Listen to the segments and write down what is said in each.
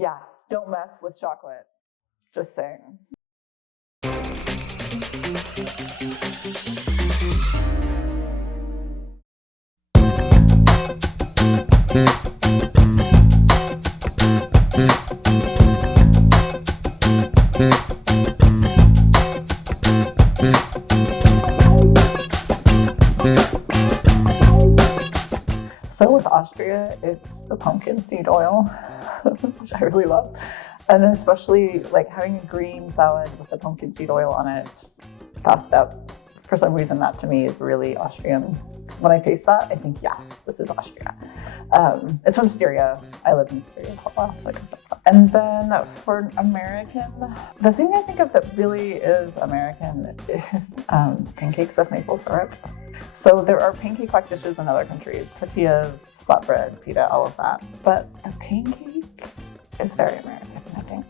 Yeah, don't mess with chocolate. Just saying. So with Austria, it's the pumpkin seed oil, which I really love. And especially like having a green salad with the pumpkin seed oil on it, for some reason, that to me is really Austrian. When I taste that, I think, yes, this is Austria. It's from Styria. I lived in Styria for a while, so I can say that. And then for American, the thing I think of that really is American is pancakes with maple syrup. So there are pancake-like dishes in other countries, tortillas, flatbread, pita, all of that. But a pancake is very American, I think.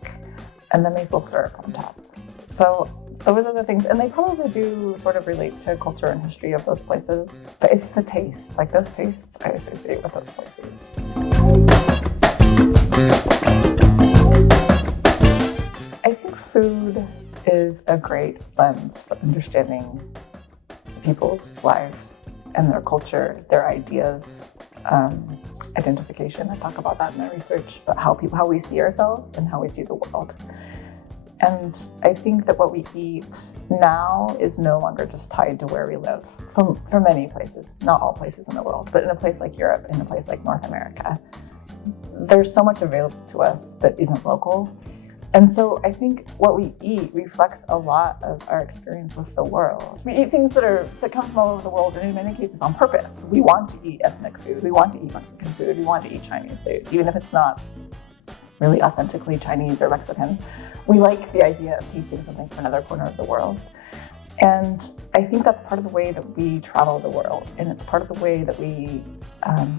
And the maple syrup on top. So those are the things, and they probably do sort of relate to culture and history of those places, but it's the taste. Like those tastes I associate with those places. I think food is a great lens for understanding people's lives and their culture, their ideas, identification. I talk about that in my research, but how we see ourselves and how we see the world. And I think that what we eat now is no longer just tied to where we live for many places, not all places in the world, but in a place like Europe, in a place like North America, there's so much available to us that isn't local. And so I think what we eat reflects a lot of our experience with the world. We eat things that come from all over the world, and in many cases on purpose. We want to eat ethnic food, we want to eat Mexican food, we want to eat Chinese food, even if it's not really authentically Chinese or Mexican. We like the idea of tasting something from another corner of the world. And I think that's part of the way that we travel the world, and it's part of the way that we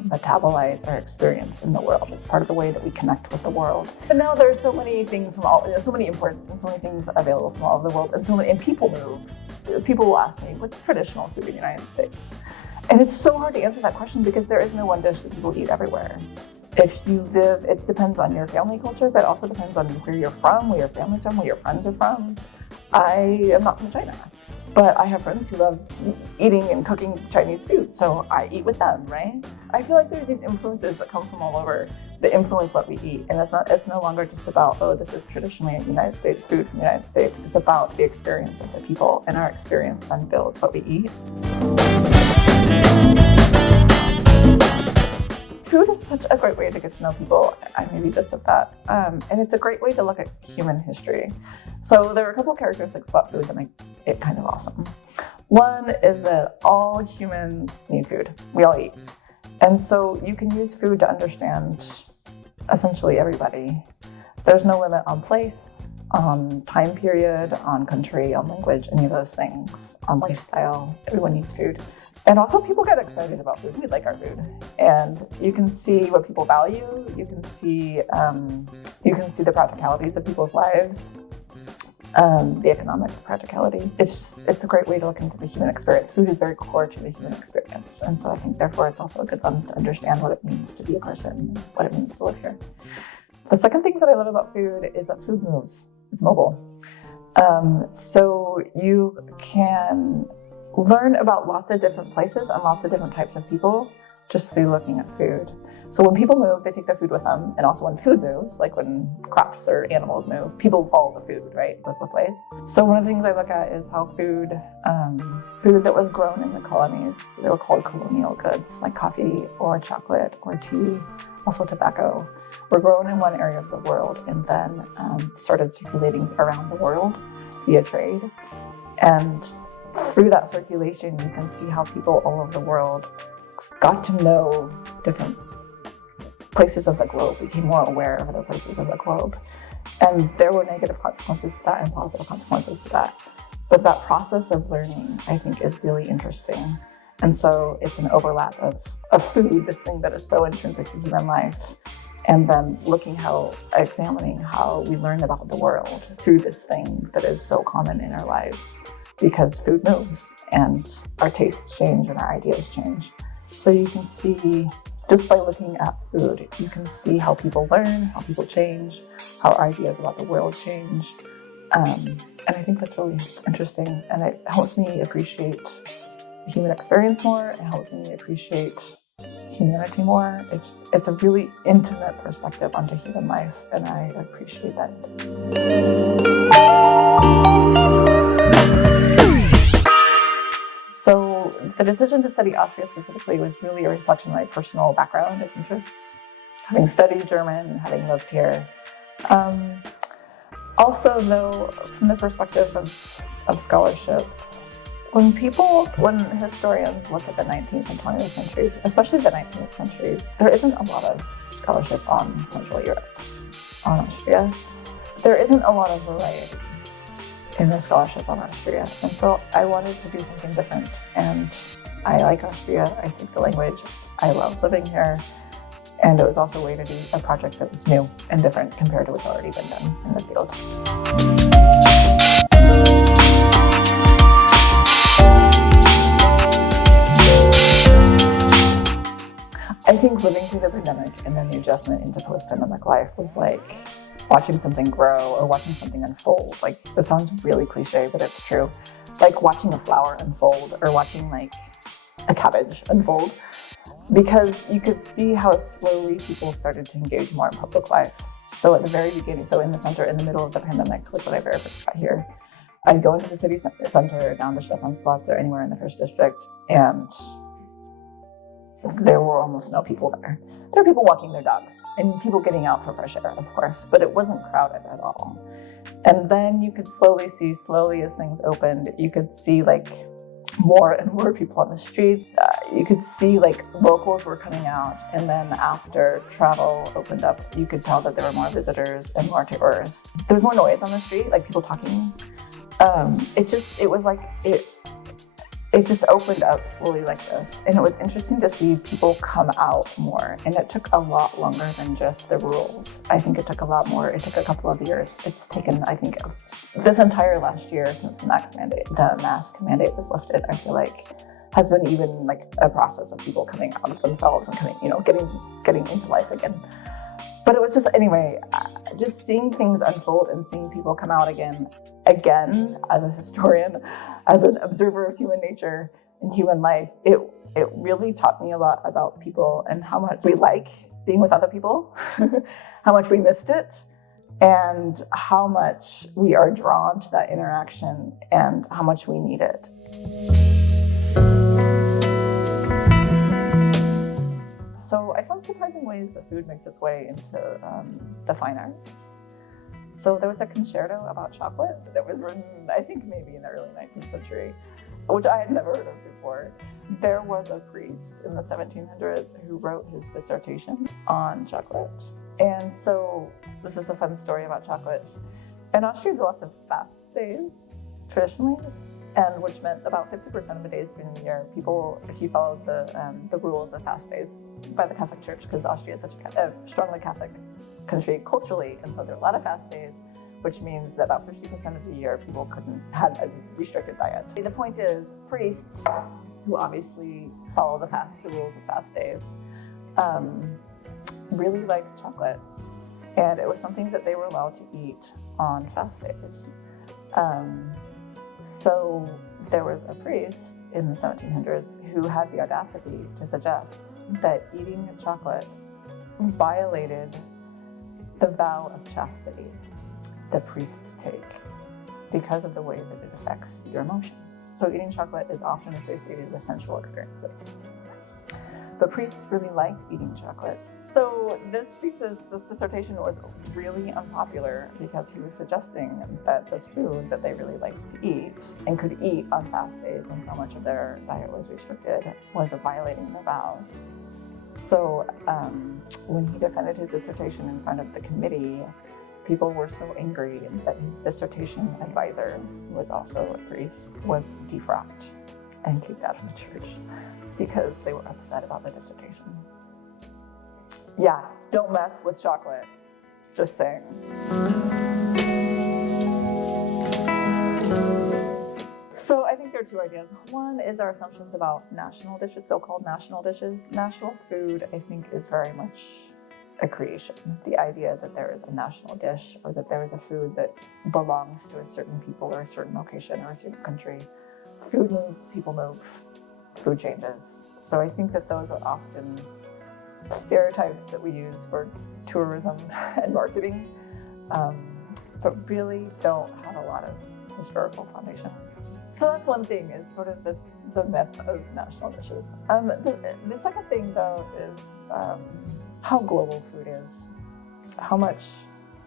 metabolize our experience in the world. It's part of the way that we connect with the world. And now there's so many things so many imports and so many things available from all over the world, and people move. People will ask me, what's traditional food in the United States? And it's so hard to answer that question because there is no one dish that people eat everywhere. If you live, it depends on your family culture, but it also depends on where you're from, where your family's from, where your friends are from. I am not from China, but I have friends who love eating and cooking Chinese food, so I eat with them, right? I feel like there's these influences that come from all over that influence what we eat, and it's no longer just about, oh, this is traditionally United States food from the United States. It's about the experience of the people, and our experience then builds what we eat. Food is such a great way to get to know people. I maybe just said that. And it's a great way to look at human history. So there are a couple of characteristics about food that make it kind of awesome. One is that all humans need food. We all eat. And so you can use food to understand essentially everybody. There's no limit on place, on time period, on country, on language, any of those things, on lifestyle. Everyone needs food. And also people get excited about food. We like our food. And you can see what people value. You can see the practicalities of people's lives, the economic practicality. It's a great way to look into the human experience. Food is very core to the human experience. And so I think therefore it's also a good lens to understand what it means to be a person, what it means to live here. The second thing that I love about food is that food moves. It's mobile. So you can learn about lots of different places and lots of different types of people just through looking at food. So when people move, they take their food with them. And also when food moves, like when crops or animals move, people follow the food, right? It goes both ways. So one of the things I look at is how food that was grown in the colonies, they were called colonial goods, like coffee or chocolate or tea, also tobacco, were grown in one area of the world and then started circulating around the world via trade. And through that circulation, you can see how people all over the world got to know different places of the globe, became more aware of other places of the globe. And there were negative consequences to that and positive consequences to that. But that process of learning, I think, is really interesting. And so it's an overlap of food, this thing that is so intrinsic to human life, and then examining how we learn about the world through this thing that is so common in our lives. Because food moves and our tastes change and our ideas change. So you can see just by looking at food, you can see how people learn, how people change, how ideas about the world change. And I think that's really interesting, and it helps me appreciate the human experience more. It helps me appreciate humanity more. It's a really intimate perspective onto human life, and I appreciate that. So the decision to study Austria specifically was really a reflection of my personal background and interests, having studied German and having lived here. Also, though, from the perspective of scholarship, when historians look at the 19th and 20th centuries, especially the 19th centuries, there isn't a lot of scholarship on Central Europe, on Austria. There isn't a lot of variety in the scholarship on Austria. And so I wanted to do something different. And I like Austria, I speak the language, I love living here. And it was also a way to do a project that was new and different compared to what's already been done in the field. I think living through the pandemic and then the adjustment into post-pandemic life was like watching something grow or watching something unfold. Like, this sounds really cliche, but it's true. Like watching a flower unfold or watching like a cabbage unfold. Because you could see how slowly people started to engage more in public life. So at the very beginning, so in the middle of the pandemic, like when I very first got here, I'd go into the city center, down to Stephansplatz or anywhere in the first district, and there were almost no people there. There were people walking their dogs and people getting out for fresh air, of course, but it wasn't crowded at all. And then you could slowly as things opened, you could see like more and more people on the streets. You could see like locals were coming out, and then after travel opened up, you could tell that there were more visitors and more tourists. There was more noise on the street, like people talking. It just opened up slowly like this. And it was interesting to see people come out more. And it took a lot longer than just the rules. I think it took a lot more. It took a couple of years. It's taken, I think, this entire last year since the mask mandate was lifted, I feel like has been even like a process of people coming out of themselves and coming, getting into life again. But it was just, anyway, just seeing things unfold and seeing people come out again, as a historian, as an observer of human nature and human life, it really taught me a lot about people and how much we like being with other people, how much we missed it, and how much we are drawn to that interaction and how much we need it. So I found surprising ways that food makes its way into the fine arts. So there was a concerto about chocolate that was written, I think maybe in the early 19th century, which I had never heard of before. There was a priest in the 1700s who wrote his dissertation on chocolate. And so this is a fun story about chocolate. In Austria, there are lots of fast days, traditionally, and which meant about 50% of the days during the year, people, if you followed the rules of fast days by the Catholic Church, because Austria is such a strongly Catholic country culturally, and so there are a lot of fast days, which means that about 50% of the year people had a restricted diet. The point is, priests, who obviously follow the rules of fast days, really liked chocolate, and it was something that they were allowed to eat on fast days. So there was a priest in the 1700s who had the audacity to suggest that eating chocolate violated the vow of chastity that priests take because of the way that it affects your emotions. So eating chocolate is often associated with sensual experiences. But priests really liked eating chocolate. So this dissertation was really unpopular because he was suggesting that this food that they really liked to eat and could eat on fast days when so much of their diet was restricted was violating their vows. So when he defended his dissertation in front of the committee, people were so angry that his dissertation advisor, who was also a priest, was defrocked and kicked out of the church because they were upset about the dissertation. Yeah, don't mess with chocolate. Just saying. So I think there are two ideas. One is our assumptions about national dishes, so-called national dishes. National food, I think, is very much a creation. The idea that there is a national dish or that there is a food that belongs to a certain people or a certain location or a certain country. Food moves, people move, food changes. So I think that those are often stereotypes that we use for tourism and marketing, but really don't have a lot of historical foundation. So that's one thing, is sort of the myth of national dishes. The second thing, though, is how global food is. How much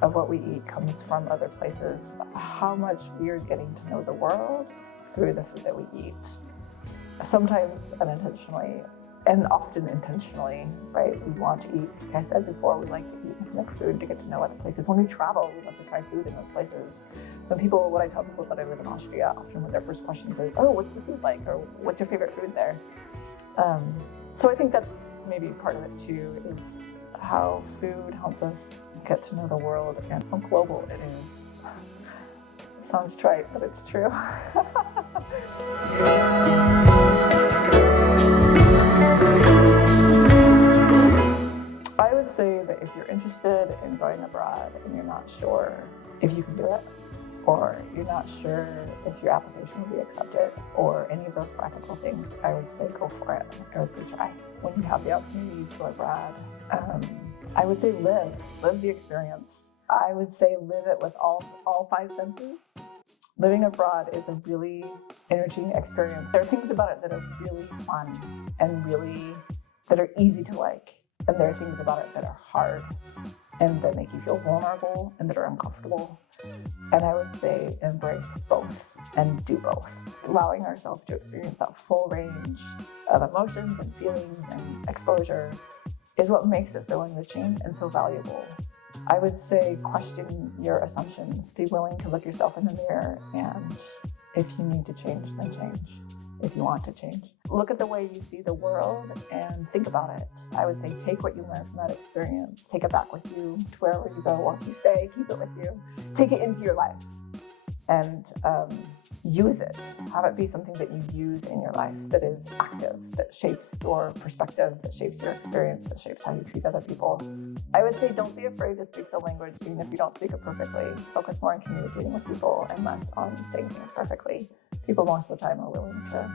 of what we eat comes from other places. How much we are getting to know the world through the food that we eat. Sometimes unintentionally, and often intentionally, right? We want to eat, like I said before, we like to eat ethnic food to get to know other places. When we travel, we love to try food in those places. When I tell people that I live in Austria, often one of their first questions is, oh, what's the food like? Or what's your favorite food there? So I think that's maybe part of it too, is how food helps us get to know the world and how global it is. Sounds trite, but it's true. I would say that if you're interested in going abroad and you're not sure if you can do it, or you're not sure if your application will be accepted, or any of those practical things, I would say go for it. I would say try. When you have the opportunity to go abroad, I would say live the experience. I would say live it with all five senses. Living abroad is a really entertaining experience. There are things about it that are really fun and that are easy to like. And there are things about it that are hard and that make you feel vulnerable and that are uncomfortable. And I would say embrace both and do both. Allowing ourselves to experience that full range of emotions and feelings and exposure is what makes it so enriching and so valuable. I would say question your assumptions. Be willing to look yourself in the mirror, and if you need to change, then change. If you want to change, look at the way you see the world and think about it. I would say take what you learned from that experience, take it back with you to wherever you go, or if you stay, keep it with you. Take it into your life and use it. Have it be something that you use in your life that is active, that shapes your perspective, that shapes your experience, that shapes how you treat other people. I would say don't be afraid to speak the language, even if you don't speak it perfectly. Focus more on communicating with people and less on saying things perfectly. People most of the time are willing to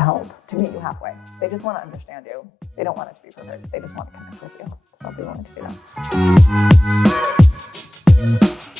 help, to meet you halfway. They just want to understand you. They don't want it to be perfect. They just want to connect with you. So be willing to do that.